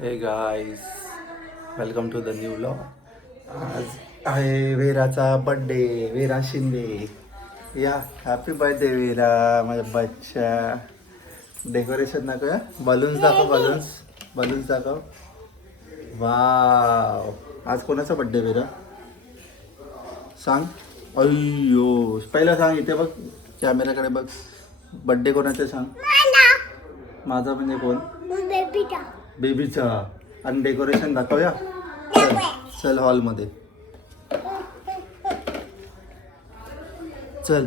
हे guys, welcome to the new vlog. आज आहे वीराचा बड्डे. वीरा शिंदे, या हॅपी बर्थडे वीरा, माझा बच्चा. डेकोरेशन दाखव, या बलून्स दाखव, बलून्स दाखव. वाव, आज कोणाचा बड्डे वीरा सांग. अय्यो, पहिला सांग, इथे बघ, कॅमेराकडे बघ. बड्डे कोणाचा सांग. माझा म्हणजे कोण? बेबीचा. आणि डेकोरेशन दाखवूया. चल हॉलमध्ये चल.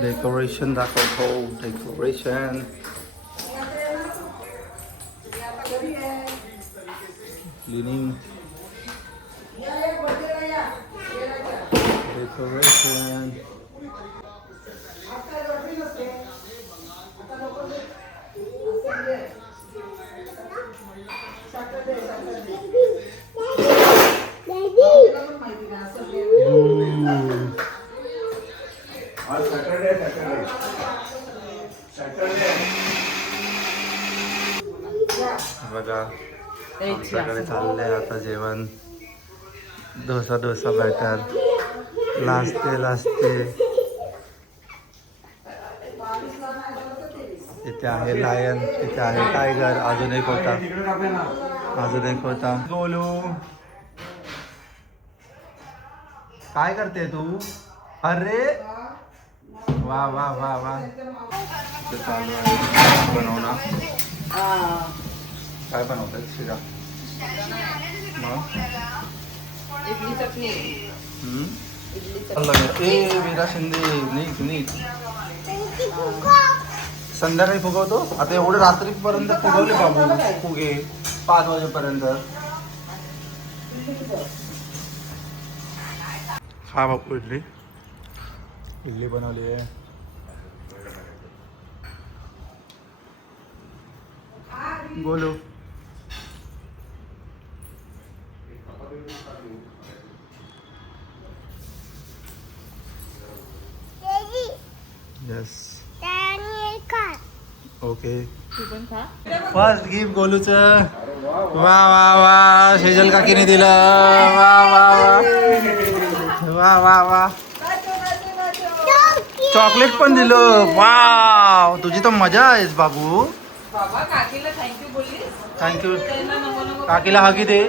डेकोरेशन दाखवतो. Decoration cleaning decoration. बघा, आमच्याकडे चाललंय आता जेवण. डोसा बॅटर लाजते. इथे आहे लायन, इथे आहे टायगर. अजून एक होता. गोलू, काय करते तू? अरे वा वा वा वा. चालू आहे बनवणार. काय बनवतात शिरा? मग इडली चटणी. ए वीरा शिंदे, नीट संध्याकाळी फुगवतो. आता एवढं रात्रीपर्यंत फुगवले बाबू फुगे, 5 वाजेपर्यंत. हा बापू, इडली बनवली आहे. बोलो. Yes, okay. फर्स्ट गिफ्ट गोलूचं. वा वा वा, शेजल काकीने दिलं. वा वा वा वा वा वा. चॉकलेट पण दिलं. वाव, तुझी तर मजा आहेस बाबू. थँक्यू. काकीला हागी दे.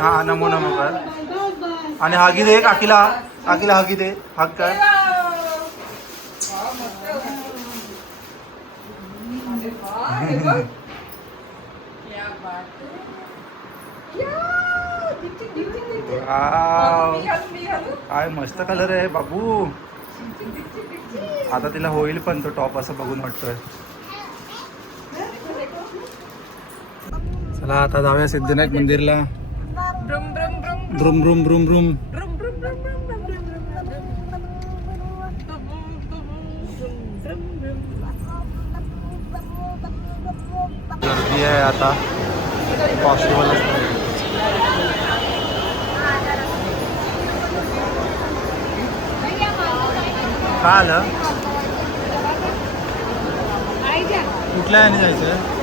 हा, नमो कर. आणि हागी दे काकीला हागी दे. हाक कर. काय मस्त कलर आहे बाबू. आता तिला होईल पण तो टॉप असं बघून वाटतोय. चला आता जाऊया सिद्धिविनायक मंदिरला. ब्रुम ब्रुम ब्रुम. गर्दी आहे आता, पॉसिबल. काय आलं? कुठल्या याने जायचं?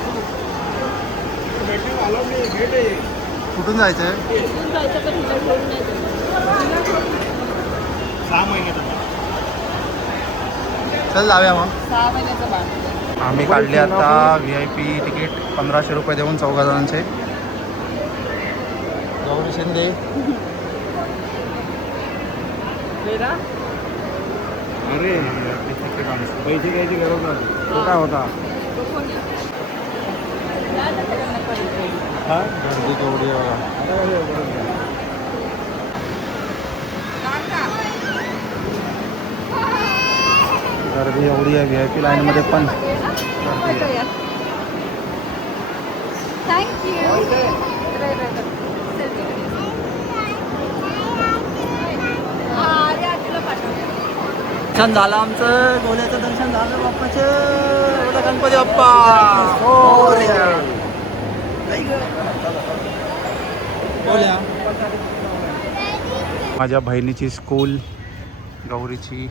कुठून जायचंय? 6 महिन्याचा. चल जाऊया मग. 6 महिन्याचा बाळ. आम्ही काढले आता VIP तिकीट 1500 रुपये देऊन 4 जणांचे. गौरी शिंदे. अरे पैसे घ्यायची गरज नाही. तो काय होता? हा, गर्दी केवढी आहे. गर्दी एवढी आहे. VIP लाईनमध्ये पण गर्दी आहे. दर्शन झालं आमचं. गोल्याचं दर्शन झालं बाप्पाचं. गणपती बाप्पा. माझ्या बहिणीची स्कूल, गौरीची.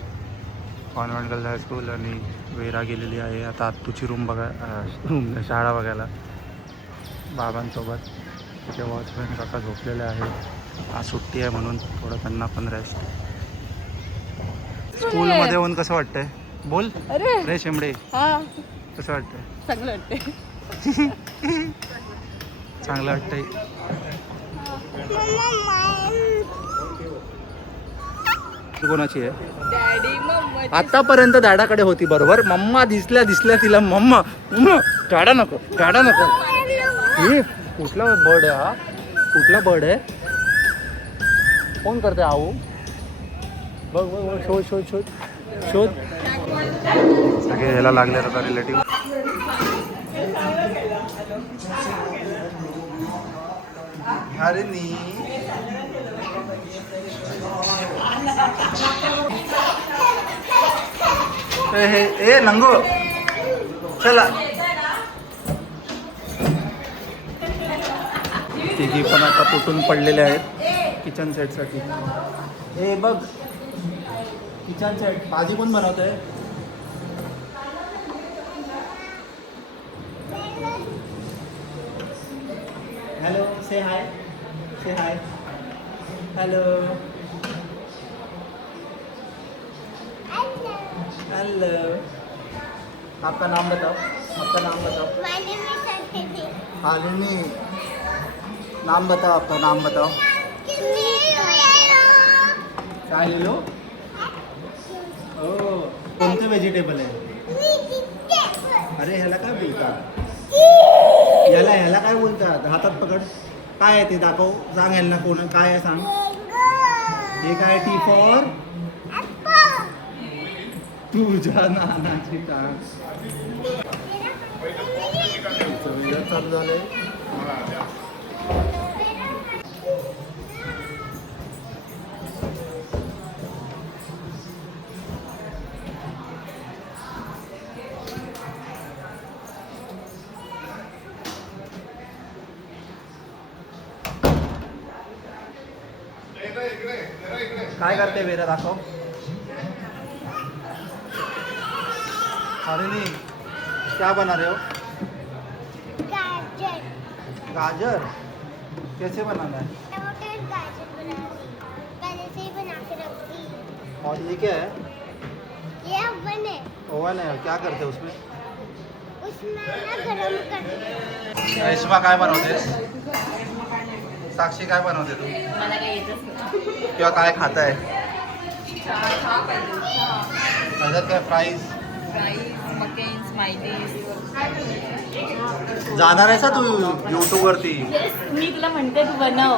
कॉन्व्हेंट गर्ल्स हायस्कूल आणि वेरा गेलेली आहे आता आत्तूची रूम शाळा बघायला बाबांसोबत. तिथे वॉचमॅन काका झोपलेले आहेत. आज सुट्टी आहे म्हणून थोडं त्यांना पण रेस्ट. स्कूलमध्ये येऊन कसं वाटतंय बोल रे शेंबडे, कसं वाटतंय? चांगलं वाटतंय. चांगलं वाटतंय. कोणाची आहे? Daddy mumma. आतापर्यंत दाडाकडे होती बरोबर. मम्मा दिसल्या तिला मम्मा गाडा नको हे कुठला बर्ड आहे हा? कुठला बर्ड आहे? कोण करते आऊ? बघ शोध सगळे याला लागले आता रिलेटिव्ह. अरे नी ए नंगो चला. तिघी पण आता तुटून पडलेल्या आहेत किचन सेटसाठी. हे बघ किचन सेट भाजी पण बनवत आहे. हेलो से हाय हेलो हेलो. आपका नाम बताओ. My name is Santi. हालिनी नाम बताओ. आपका नाम बताओ. काय लिहिलो? हो कोणते व्हेजिटेबल आहे? अरे ह्याला काय बोलतात? ह्याला काय बोलतात? हातात पकड. काय आहे ते दाखव. सांग ह्यांना कोण काय आहे सांग. हे काय? टी फॉर तुझ्या नानाची टांग. चालू झालंय. काय करते वेरा दाखव. अरे नहीं क्या बना रहे हो? गाजर कैसे बनाना है? टमाटर गाजर बना पहले से ही बना के रख दी. और ये क्या है? ये ओवन है. ओवन है. क्या करते हैं उसमें? उसमें ना गरम करते. रेशमा काय बनवतेस? साक्षी काय बनवते तू? मला काही येतच नाही. किंवा काय खात आहे? चहा पाहिजे. त्याच्यात काय फ्राईज? McCain smileys. जाणार आहेस तू यूट्यूब वरती? मी तुला म्हणते तू बनव.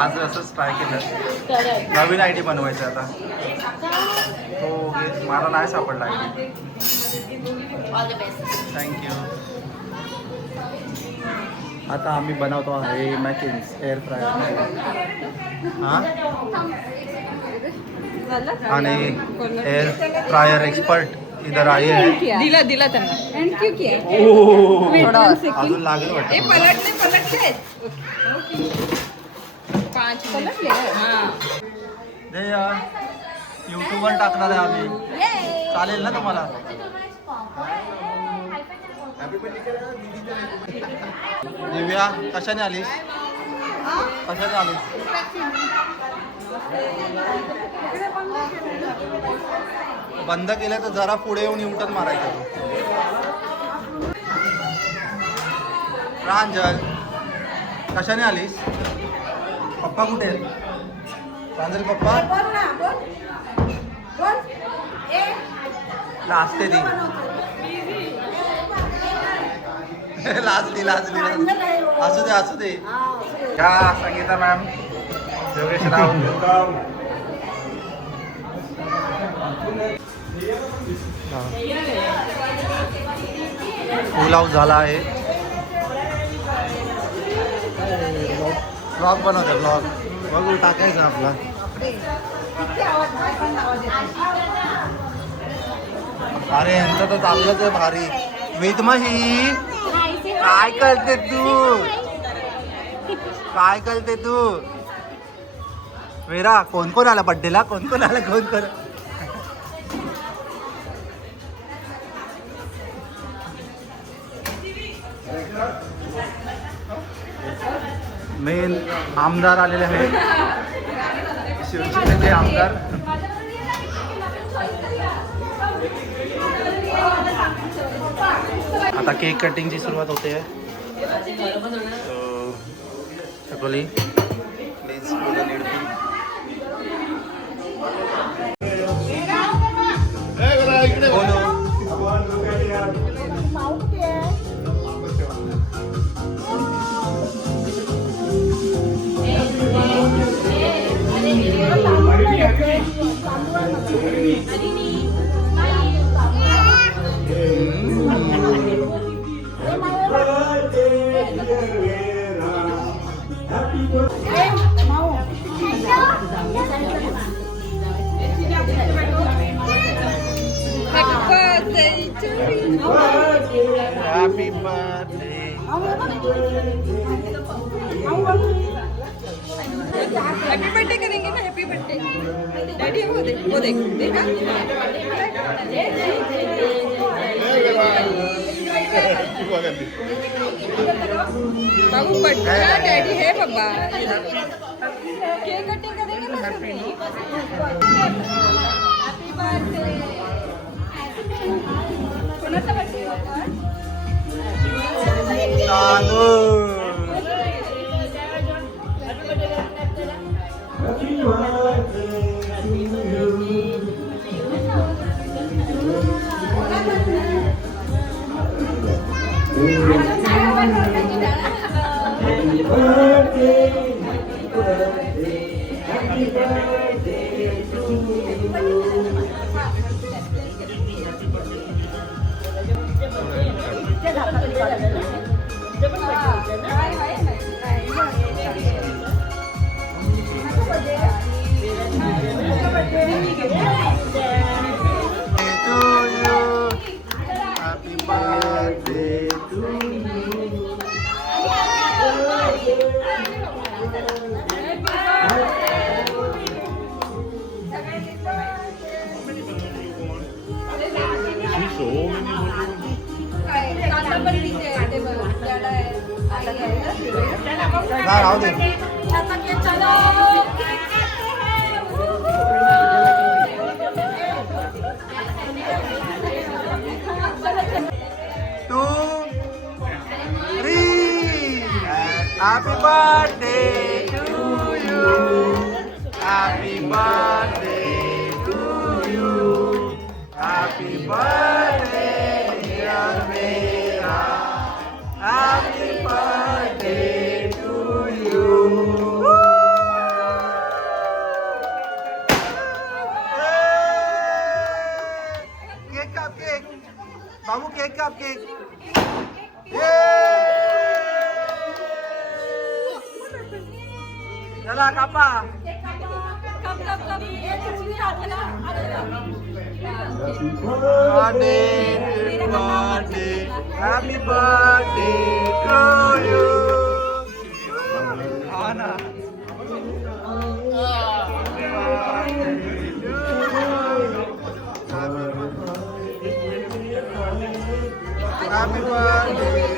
आज असंच ट्राय केलं. करत नवीन आयडी बनवायची आता. हो मला नाही सापडला ID. All the best. Thank you. आता आम्ही बनवतो आहे मॅकिन्स एअर फ्रायर. हां आणि एअर फ्रायर एक्सपर्ट इधर आए हैं. दिला त्यांना. थँक्यू किया. अजून लागेल वाटतं. पलटले 5 पलटले. हां दे यूट्यूबवर टाकणार आहे आम्ही. चालेल ना तुम्हाला? दिव्या कशाने आलीस? कशाने आलीस? बंद केलं तर जरा पुढे येऊन युटर्न मारायचं. प्रांजल कशाने आलीस? पप्पा कुठे आहेत? प्रांजल पप्पा लाजते ती. लाजली असू दे. या संगीता मॅम, योगेश राव, फुल हाऊस झाला आहे. ब्लॉग बनवते. ब्लॉग बघू टाकायचा आपला. अरे यांचं तर चाललंच आहे भारी. वेदमही काय करते तू? वेरा कोण आला बड्डेला? कोण आला? मेन आमदार आलेले आहेत, शिवसेनेचे आमदार. आता केक कटिंगची सुरुवात होते. शकली please happy birthday. Happy birthday करेंगे ना, हैप्पी बर्थडे. डैडी वो देख देखा. बाबू बर्थडे डैडी है बाबा. केक कटिंग करेंगे ना. Happy birthday. कोणाचा बर्थडे होता? राहू दे. Happy birthday to you. Happy birthday to you. Happy birthday dear Mera. Happy birthday to you. Cake cup cake. Babu cake cup cake. चला कापा. Happy birthday to you. Ana. Happy birthday.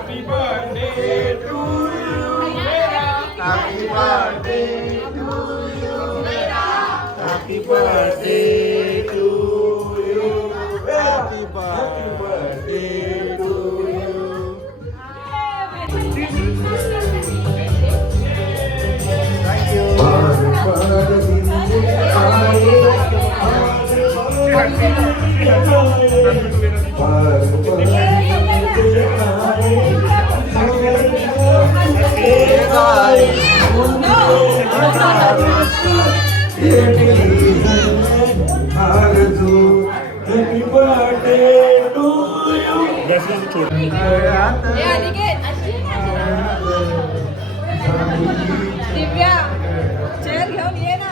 Happy birthday to you. Happy birthday to you. Happy birthday to you. Happy birthday to you. Thank you. Happy birthday to you. Divya chair घेऊन ये ना.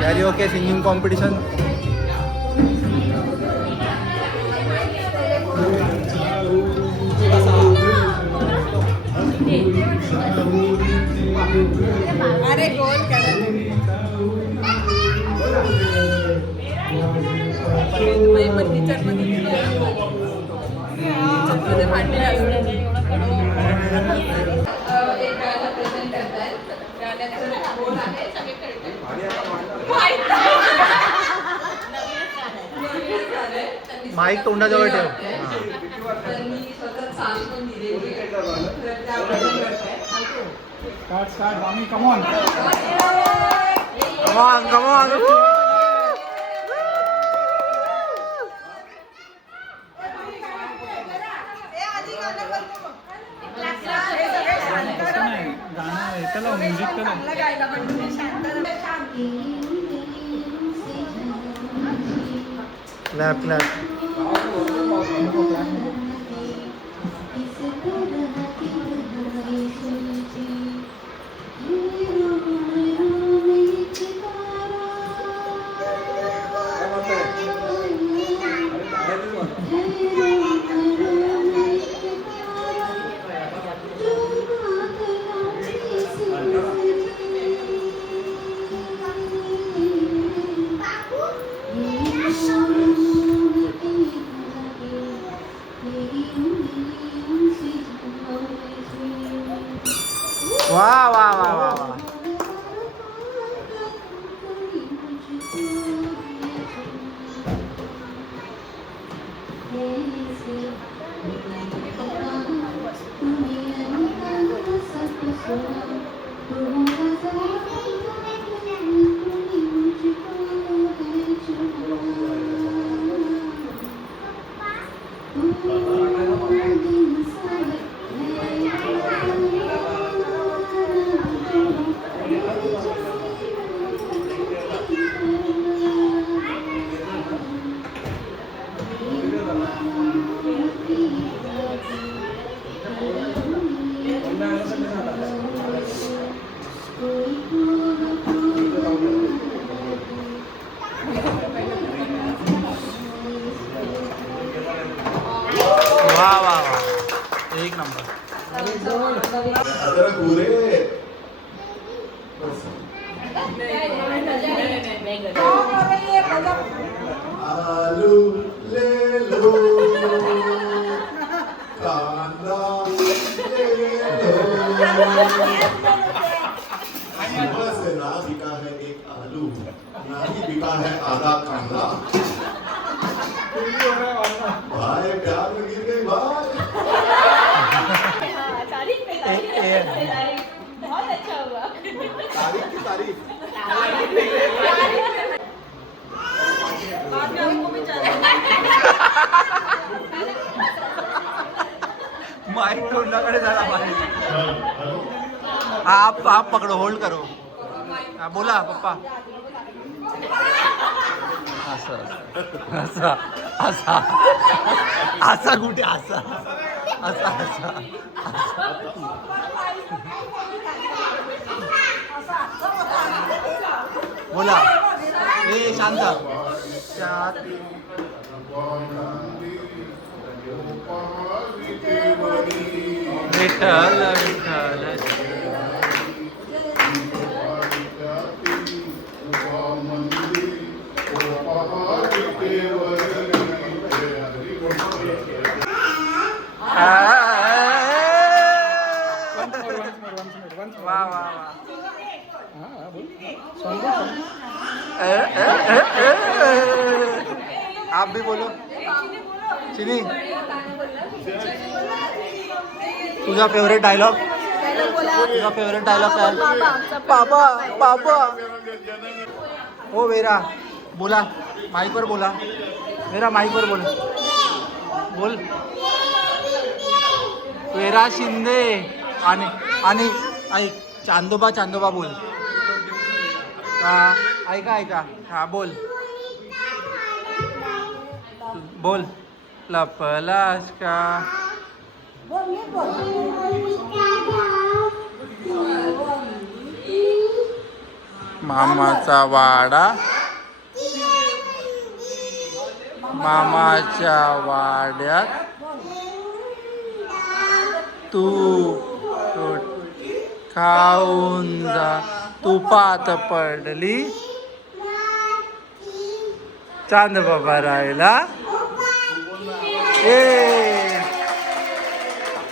Karaoke singing competition. अरे गोल करा किचनमध्ये भांडे असतात एक गाणं प्रेझेंट करतायत गाण्याचं बोल आहे सगळे खेळतात माईक तोंडाजवळ ठेव. त्यांनी स्वतः साडी पण दिलेली आहे. तर त्याबद्दल करतायत. Start, Mami, come on. Come on. तसं नाही, गाणं आहे त्याला म्युझिक त्याला. Clap. वा. एक नंबर. आलू ले लो कांदा ले लो से ना बिका है एक आलू ना ही बिका है आधा कांदा भाई प्यार में गिर गई भाई बहुत अच्छा हुआ तारीफ की तारीफ बाद में आपको भी चाहिए माइक तोंडाकडे झाला आप पकडो होल्ड करो. बोला पप्पा. असा कुठे असा बोला. ए शांत. विठ्ठल वा. आप भी बोलो. चिनी तुझा फेवरेट डायलॉग काय? पापा. ओ वेरा बोला. माईकवर बोला. वेरा माईकवर बोल. वेरा शिंदे आणि ऐक चांदोबा बोल. ऐका हा बोल लपलास का. मामाचा वाडा मामाच्या वाड्यात तू खाऊन जा तुपात पडली चांद बाबा राहिला ए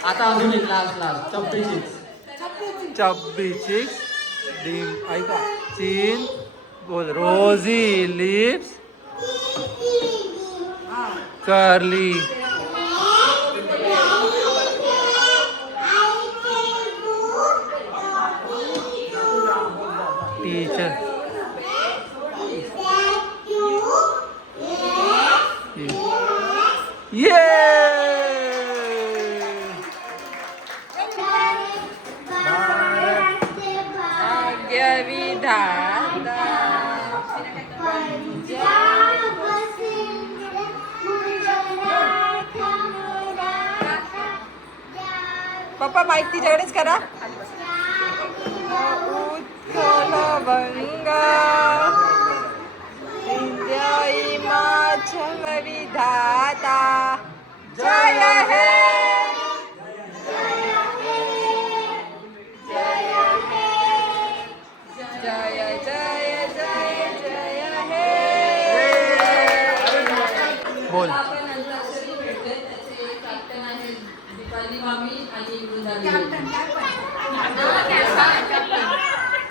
आता अजून एक लास्ट चब्बी चिक्स डिम ऐका चीन बोल रोजी लिप्स कर्ली टीचर ये भाग्य विधाता पप्पा माईक तिच्याकडेच करा उत्कल भंगा विद्या हिमाचल विधाता जय हे जय जय जय जय हे बोल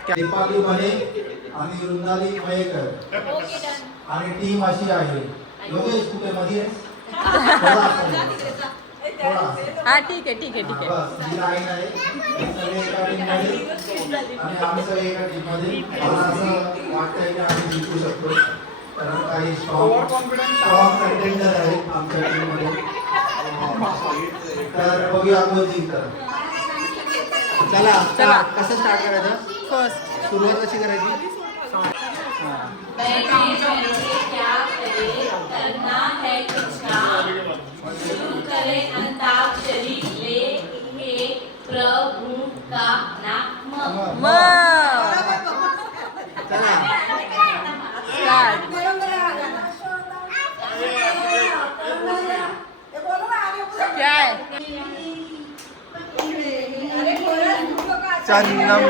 दीपाली बने आणि वृंदाली मयेकर आणि टीम अशी आहे. योगेश कुठे मध्ये आहे? थोडा. हा ठीक आहे ठीक आहे ठीक आहे बस ही लाईन आहे. हे सगळे एका टीममध्ये आणि आम्ही सगळे एका टीममध्ये. मला असं वाटतंय की आम्ही जिंकू शकतो कारण काही स्ट्रॉंग कंटेंडर आहेत आमच्या टीममध्ये. तर बघूया कोण जिंकतं. चला चला. कसं स्टार्ट करायचं? फर्स्ट सुरुवात कशी करायची? करना है कुछ काम शुरू करें अंताक्षरी ले हे प्रभु का नाम चला स्टार्ट क्या है चंदम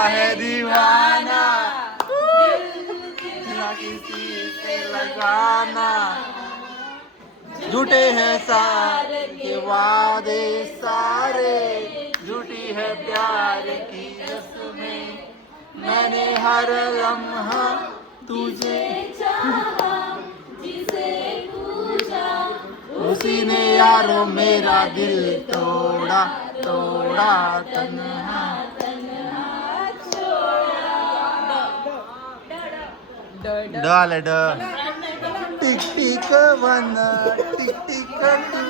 है दीवाना ना किसी से लगाना झूठे हैं सारे के वादे सारे झूठी है प्यार की रस्में मैंने हर लम्हा तुझे उसी ने यारो मेरा दिल तोड़ा तोड़ा तन्हा ड आलं ड tick tick one tick tick two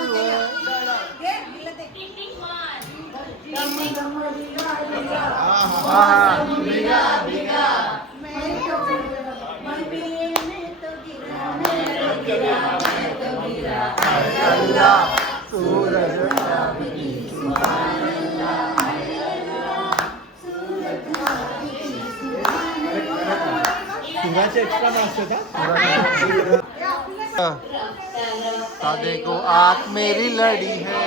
Suraj देखो आँख मेरी लड़ी है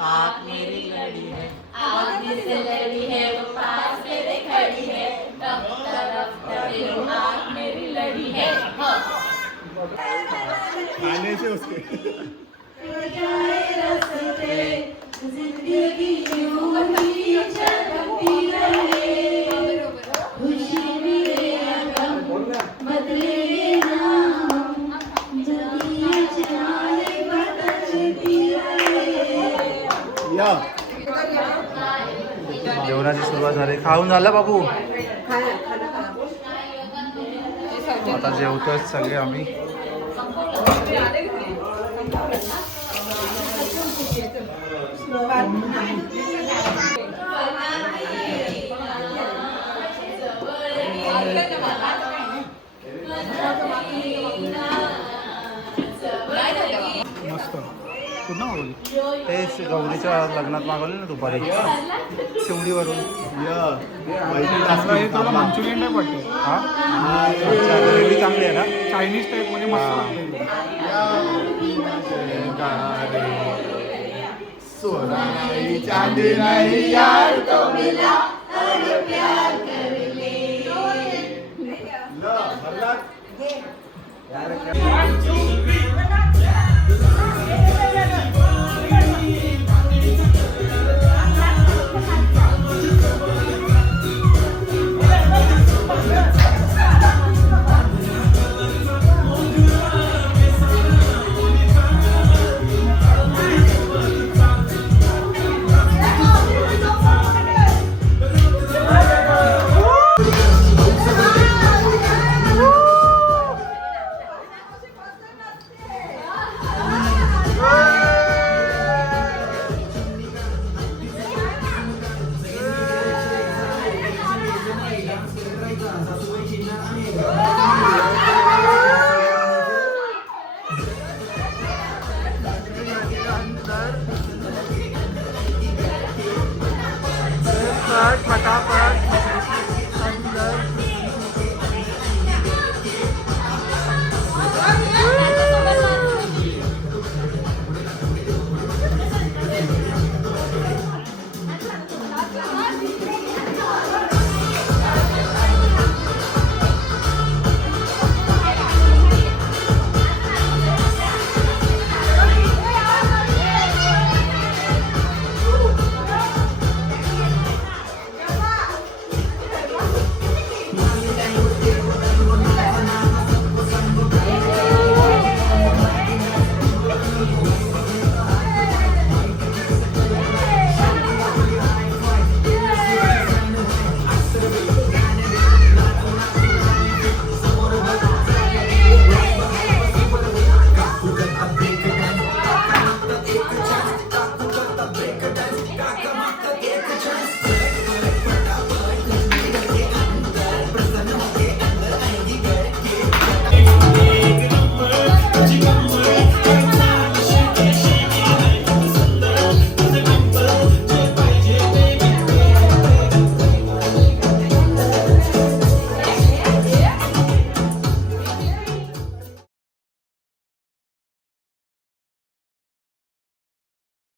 आँख मेरी लड़ी है आगे से लड़ी है वो पास मेरे खड़ी है तरफ आग मेरी लड़ी है खाने से उसके जिंदगी यूं ही चलती रहे खुशी मिले गम बदले ना दुनिया जाने बदलती रहे या जेवणाची सुरुवात झाली खाऊन झालं बाबू आता जेवतोय सगळे आम्ही मस्त पुन्हा बोल गौरीच्या लग्नात मागवले ना दुपारी शिवडीवरून मंचुरियन टाईप वाटते. हा अच्छा ग्रेव्ही चांगली आहे ना. चायनीज टाईप मध्ये मस्त वाटते. चांदी नाही यार तो मिला यार